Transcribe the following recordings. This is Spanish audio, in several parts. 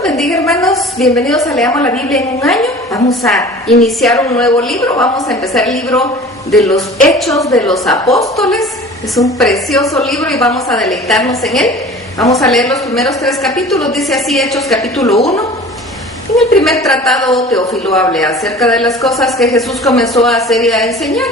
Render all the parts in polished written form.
los bendiga, hermanos. Bienvenidos a Leamos la Biblia en un año. Vamos a iniciar un nuevo libro. Vamos a empezar el libro de los Hechos de los Apóstoles. Es un precioso libro y vamos a deleitarnos en él. Vamos a leer los primeros 3 capítulos. Dice así Hechos capítulo 1. En el primer tratado, Teófilo hablé acerca de las cosas que Jesús comenzó a hacer y a enseñar,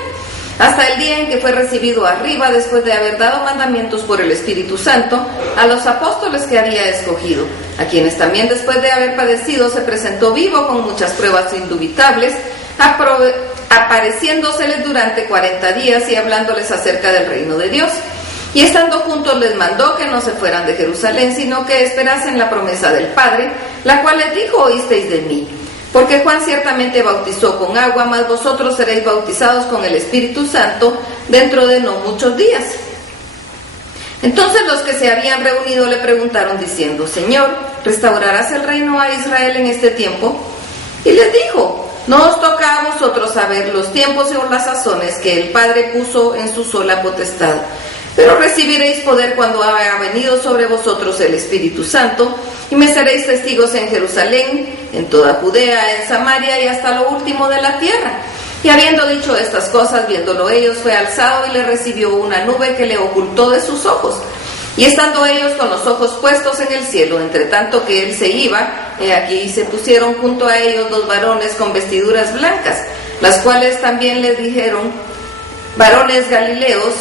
hasta el día en que fue recibido arriba, después de haber dado mandamientos por el Espíritu Santo a los apóstoles que había escogido, a quienes también después de haber padecido se presentó vivo con muchas pruebas indubitables, apareciéndoseles durante 40 días y hablándoles acerca del reino de Dios. Y estando juntos les mandó que no se fueran de Jerusalén, sino que esperasen la promesa del Padre, la cual les dijo: oísteis de mí. Porque Juan ciertamente bautizó con agua, mas vosotros seréis bautizados con el Espíritu Santo dentro de no muchos días. Entonces los que se habían reunido le preguntaron diciendo: Señor, ¿restaurarás el reino a Israel en este tiempo? Y les dijo: no os toca a vosotros saber los tiempos o las sazones que el Padre puso en su sola potestad, pero recibiréis poder cuando haya venido sobre vosotros el Espíritu Santo, y me seréis testigos en Jerusalén, en toda Judea, en Samaria y hasta lo último de la tierra. Y habiendo dicho estas cosas, viéndolo ellos, fue alzado y le recibió una nube que le ocultó de sus ojos. Y estando ellos con los ojos puestos en el cielo, entre tanto que él se iba, he aquí se pusieron junto a ellos 2 varones con vestiduras blancas, las cuales también les dijeron: varones Galileos,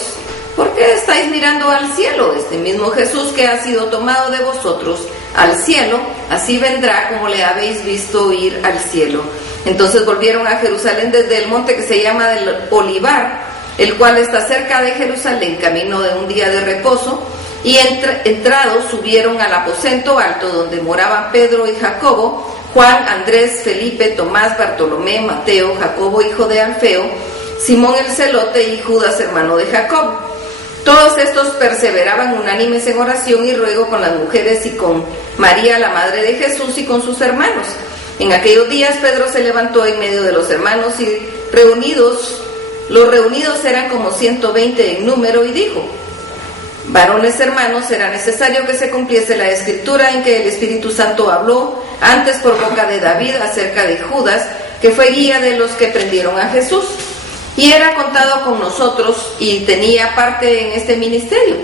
¿por qué estáis mirando al cielo? Este mismo Jesús que ha sido tomado de vosotros al cielo, así vendrá como le habéis visto ir al cielo. Entonces volvieron a Jerusalén desde el monte que se llama del Olivar, el cual está cerca de Jerusalén, camino de un día de reposo, y entrados subieron al aposento alto donde moraban Pedro y Jacobo, Juan, Andrés, Felipe, Tomás, Bartolomé, Mateo, Jacobo hijo de Alfeo, Simón el celote y Judas hermano de Jacob. Todos estos perseveraban unánimes en oración y ruego con las mujeres y con María, la madre de Jesús, y con sus hermanos. En aquellos días Pedro se levantó en medio de los hermanos y los reunidos eran como 120 en número, y dijo: varones hermanos, era necesario que se cumpliese la escritura en que el Espíritu Santo habló antes por boca de David acerca de Judas, que fue guía de los que prendieron a Jesús. Y era contado con nosotros y tenía parte en este ministerio.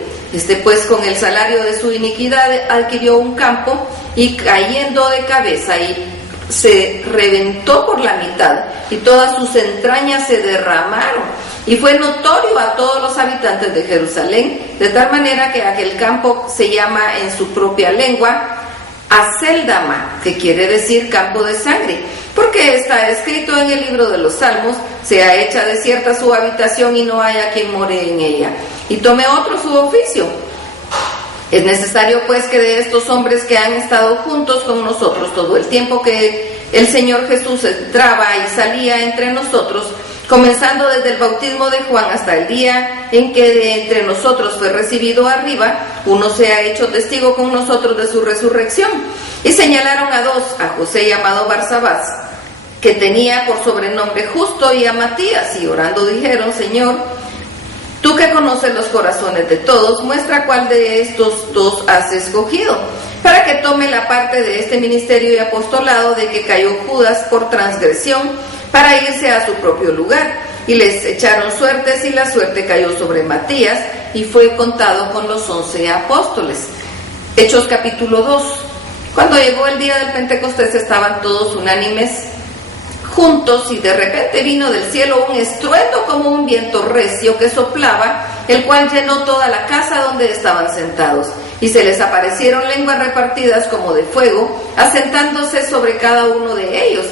Pues con el salario de su iniquidad adquirió un campo, y cayendo de cabeza y se reventó por la mitad, y todas sus entrañas se derramaron, y fue notorio a todos los habitantes de Jerusalén, de tal manera que aquel campo se llama en su propia lengua Aceldama, que quiere decir campo de sangre, porque está escrito en el libro de los Salmos: sea hecha desierta su habitación y no haya quien more en ella, y tome otro su oficio. Es necesario pues que de estos hombres que han estado juntos con nosotros todo el tiempo que el Señor Jesús entraba y salía entre nosotros, comenzando desde el bautismo de Juan hasta el día en que de entre nosotros fue recibido arriba, uno se ha hecho testigo con nosotros de su resurrección. Y señalaron a 2, a José llamado Barsabás, que tenía por sobrenombre Justo, y a Matías, y orando dijeron: Señor, tú que conoces los corazones de todos, muestra cuál de estos 2 has escogido, para que tome la parte de este ministerio y apostolado de que cayó Judas por transgresión, para irse a su propio lugar. Y les echaron suertes, y la suerte cayó sobre Matías, y fue contado con los 11 apóstoles. Hechos capítulo 2. Cuando llegó el día del Pentecostés estaban todos unánimes juntos, y de repente vino del cielo un estruendo como un viento recio que soplaba, el cual llenó toda la casa donde estaban sentados. Y se les aparecieron lenguas repartidas como de fuego, asentándose sobre cada uno de ellos.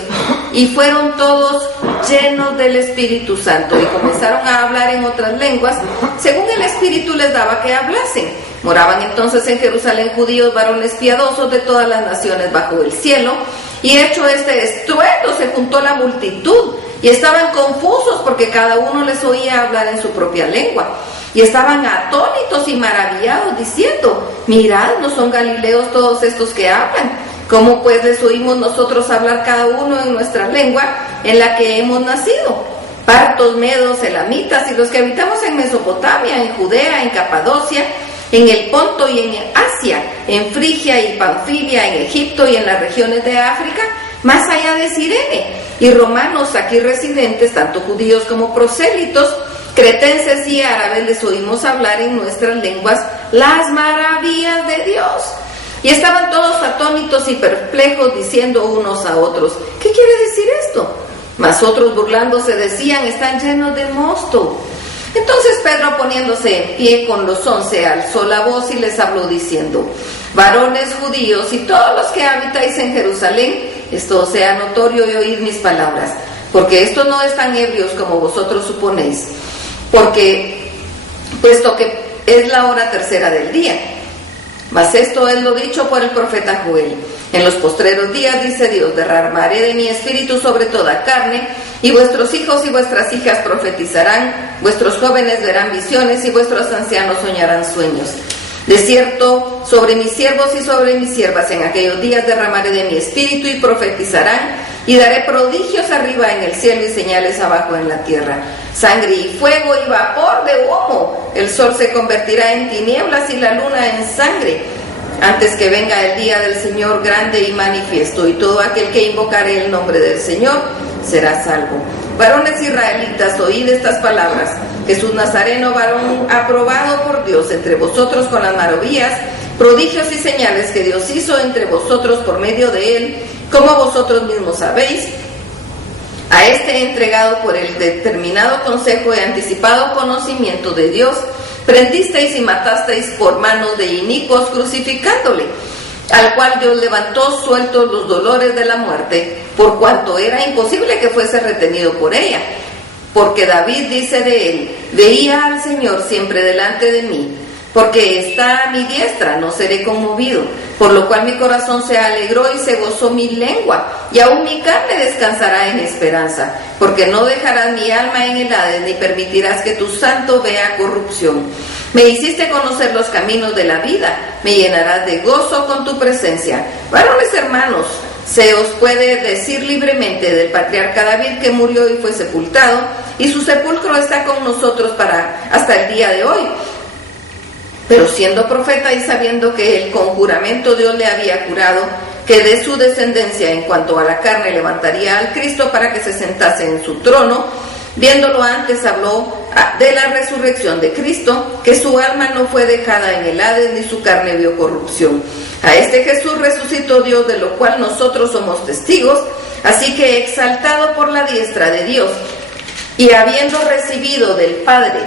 Y fueron todos llenos del Espíritu Santo, y comenzaron a hablar en otras lenguas, según el Espíritu les daba que hablasen. Moraban entonces en Jerusalén judíos, varones piadosos de todas las naciones bajo el cielo. Y hecho este estruendo, se juntó la multitud, y estaban confusos porque cada uno les oía hablar en su propia lengua. Y estaban atónitos y maravillados, diciendo: mirad, ¿no son galileos todos estos que hablan? ¿Cómo pues les oímos nosotros hablar cada uno en nuestra lengua en la que hemos nacido? Partos, medos, elamitas y los que habitamos en Mesopotamia, en Judea, en Capadocia, en el Ponto y en Asia, en Frigia y Panfilia, en Egipto y en las regiones de África, más allá de Cirene, y romanos aquí residentes, tanto judíos como prosélitos, cretenses y árabes, les oímos hablar en nuestras lenguas las maravillas de Dios. Y estaban todos atónitos y perplejos, diciendo unos a otros: ¿qué quiere decir esto? Mas otros, burlándose, decían: están llenos de mosto. Entonces Pedro, poniéndose en pie con los 11, alzó la voz y les habló diciendo: varones judíos y todos los que habitáis en Jerusalén, esto sea notorio y oíd mis palabras, porque estos no están ebrios como vosotros suponéis, puesto que es la hora tercera del día. Mas esto es lo dicho por el profeta Joel: en los postreros días, dice Dios, derramaré de mi espíritu sobre toda carne, y vuestros hijos y vuestras hijas profetizarán, vuestros jóvenes verán visiones, y vuestros ancianos soñarán sueños. De cierto, sobre mis siervos y sobre mis siervas en aquellos días derramaré de mi espíritu, y profetizarán, y daré prodigios arriba en el cielo y señales abajo en la tierra: sangre y fuego y vapor de humo. El sol se convertirá en tinieblas y la luna en sangre, antes que venga el día del Señor grande y manifiesto, y todo aquel que invocare el nombre del Señor será salvo. Varones israelitas, oíd estas palabras: Jesús Nazareno, varón aprobado por Dios entre vosotros con las maravillas, prodigios y señales que Dios hizo entre vosotros por medio de él, como vosotros mismos sabéis. A este entregado por el determinado consejo y anticipado conocimiento de Dios, prendisteis y matasteis por manos de inicuos, crucificándole, al cual Dios levantó sueltos los dolores de la muerte, por cuanto era imposible que fuese retenido por ella. Porque David dice de él: veía al Señor siempre delante de mí, porque está a mi diestra, no seré conmovido. Por lo cual mi corazón se alegró y se gozó mi lengua, y aún mi carne descansará en esperanza, porque no dejarás mi alma en el Hades, ni permitirás que tu santo vea corrupción. Me hiciste conocer los caminos de la vida, me llenarás de gozo con tu presencia. Varones hermanos, se os puede decir libremente del patriarca David, que murió y fue sepultado, y su sepulcro está con nosotros hasta el día de hoy. Pero siendo profeta y sabiendo que con juramento Dios le había jurado que de su descendencia en cuanto a la carne levantaría al Cristo para que se sentase en su trono, viéndolo antes habló de la resurrección de Cristo, que su alma no fue dejada en el Hades, ni su carne vio corrupción. A este Jesús resucitó Dios, de lo cual nosotros somos testigos. Así que, exaltado por la diestra de Dios, y habiendo recibido del Padre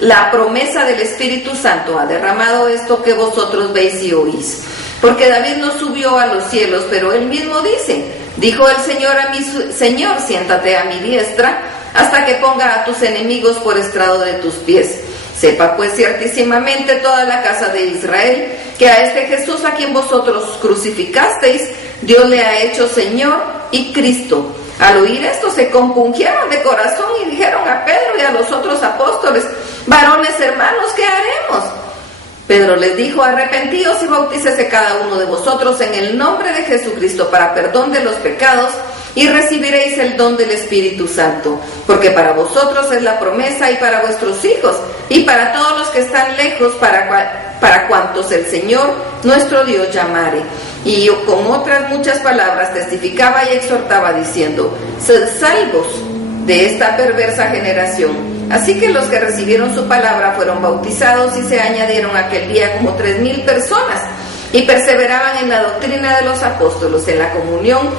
la promesa del Espíritu Santo, ha derramado esto que vosotros veis y oís. Porque David no subió a los cielos, pero él mismo dice: dijo el Señor a mi Señor, siéntate a mi diestra, hasta que ponga a tus enemigos por estrado de tus pies. Sepa pues ciertísimamente toda la casa de Israel, que a este Jesús, a quien vosotros crucificasteis, Dios le ha hecho Señor y Cristo. Al oír esto se compungieron de corazón y dijeron a Pedro y a los otros apóstoles: varones hermanos, ¿qué haremos? Pedro les dijo: arrepentíos y bautícese cada uno de vosotros en el nombre de Jesucristo para perdón de los pecados, y recibiréis el don del Espíritu Santo, porque para vosotros es la promesa, y para vuestros hijos, y para todos los que están lejos, para cuantos el Señor nuestro Dios llamare. Y con otras muchas palabras testificaba y exhortaba diciendo: sed salvos de esta perversa generación. Así que los que recibieron su palabra fueron bautizados, y se añadieron aquel día como 3,000 personas, y perseveraban en la doctrina de los apóstoles, en la comunión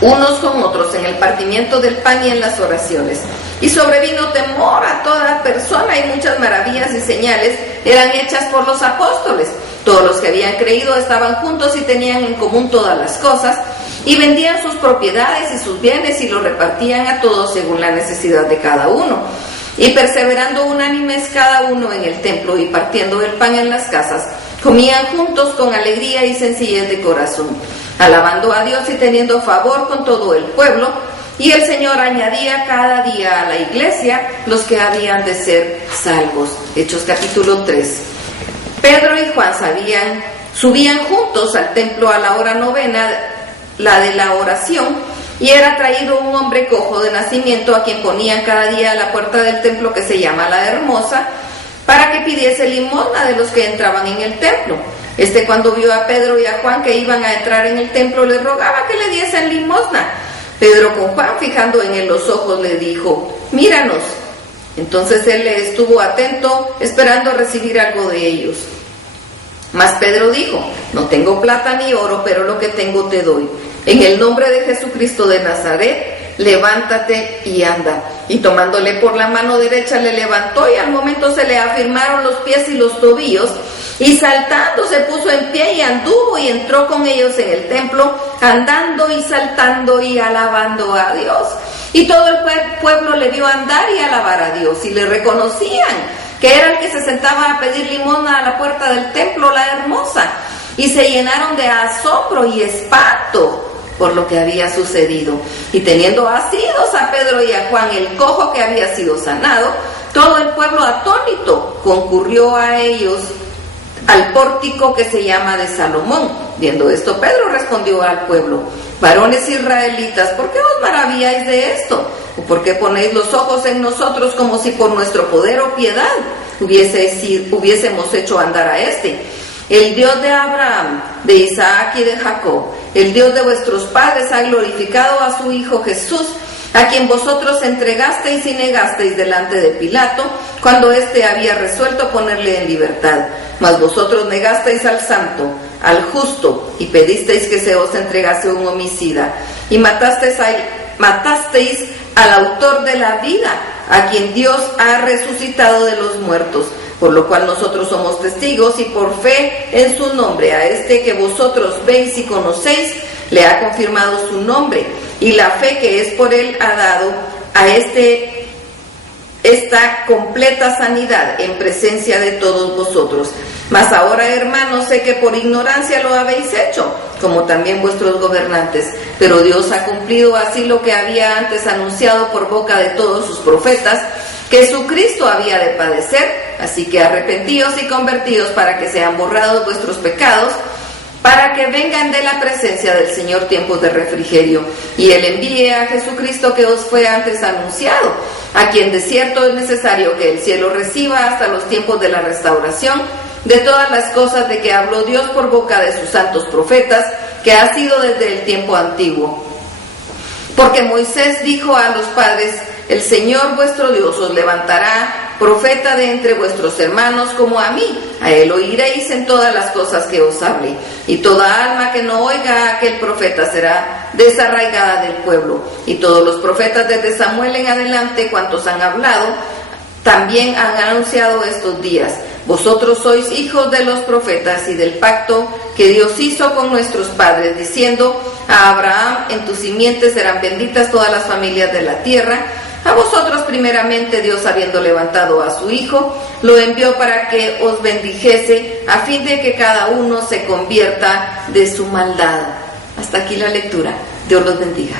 unos con otros, en el partimiento del pan y en las oraciones. Y sobrevino temor a toda persona, y muchas maravillas y señales eran hechas por los apóstoles. Todos los que habían creído estaban juntos y tenían en común todas las cosas, y vendían sus propiedades y sus bienes y los repartían a todos según la necesidad de cada uno. Y perseverando unánimes cada uno en el templo y partiendo el pan en las casas, comían juntos con alegría y sencillez de corazón, alabando a Dios y teniendo favor con todo el pueblo. Y el Señor añadía cada día a la iglesia los que habían de ser salvos. Hechos capítulo 3. Pedro y Juan subían juntos al templo a la hora novena, la de la oración, y era traído un hombre cojo de nacimiento, a quien ponían cada día a la puerta del templo, que se llama la Hermosa, para que pidiese limosna de los que entraban en el templo. Cuando vio a Pedro y a Juan que iban a entrar en el templo, le rogaba que le diesen limosna. Pedro, con Juan fijando en él los ojos, le dijo: míranos. Entonces él le estuvo atento, esperando recibir algo de ellos. Mas Pedro dijo: no tengo plata ni oro, pero lo que tengo te doy. En el nombre de Jesucristo de Nazaret, levántate y anda. Y tomándole por la mano derecha le levantó, y al momento se le afirmaron los pies y los tobillos, y saltando se puso en pie y anduvo y entró con ellos en el templo, andando y saltando y alabando a Dios. Y todo el pueblo le vio andar y alabar a Dios, y le reconocían que era el que se sentaba a pedir limosna a la puerta del templo, la hermosa, y se llenaron de asombro y espanto por lo que había sucedido. Y teniendo asidos a Pedro y a Juan el cojo que había sido sanado, todo el pueblo atónito concurrió a ellos al pórtico que se llama de Salomón. Viendo esto, Pedro respondió al pueblo: varones israelitas, ¿por qué os maravilláis de esto? ¿O por qué ponéis los ojos en nosotros como si por nuestro poder o piedad hubiésemos hecho andar a El Dios de Abraham, de Isaac y de Jacob, el Dios de vuestros padres, ha glorificado a su Hijo Jesús, a quien vosotros entregasteis y negasteis delante de Pilato, cuando éste había resuelto ponerle en libertad. Mas vosotros negasteis al santo, al justo, y pedisteis que se os entregase un homicida, y matasteis al autor de la vida, a quien Dios ha resucitado de los muertos, por lo cual nosotros somos testigos, y por fe en su nombre, a que vosotros veis y conocéis, le ha confirmado su nombre, y la fe que es por él ha dado a esta completa sanidad en presencia de todos vosotros. Mas ahora, hermanos, sé que por ignorancia lo habéis hecho, como también vuestros gobernantes, pero Dios ha cumplido así lo que había antes anunciado por boca de todos sus profetas, que su Cristo había de padecer. Así que arrepentíos y convertíos para que sean borrados vuestros pecados, para que vengan de la presencia del Señor tiempos de refrigerio, y Él envíe a Jesucristo que os fue antes anunciado, a quien de cierto es necesario que el cielo reciba hasta los tiempos de la restauración de todas las cosas de que habló Dios por boca de sus santos profetas, que ha sido desde el tiempo antiguo. Porque Moisés dijo a los padres: el Señor vuestro Dios os levantará profeta de entre vuestros hermanos como a mí, a él oiréis en todas las cosas que os hable, y toda alma que no oiga a aquel profeta será desarraigada del pueblo. Y todos los profetas desde Samuel en adelante, cuantos han hablado, también han anunciado estos días. Vosotros sois hijos de los profetas y del pacto que Dios hizo con nuestros padres, diciendo a Abraham: en tu simiente serán benditas todas las familias de la tierra. A vosotros primeramente Dios, habiendo levantado a su Hijo, lo envió para que os bendijese, a fin de que cada uno se convierta de su maldad. Hasta aquí la lectura. Dios los bendiga.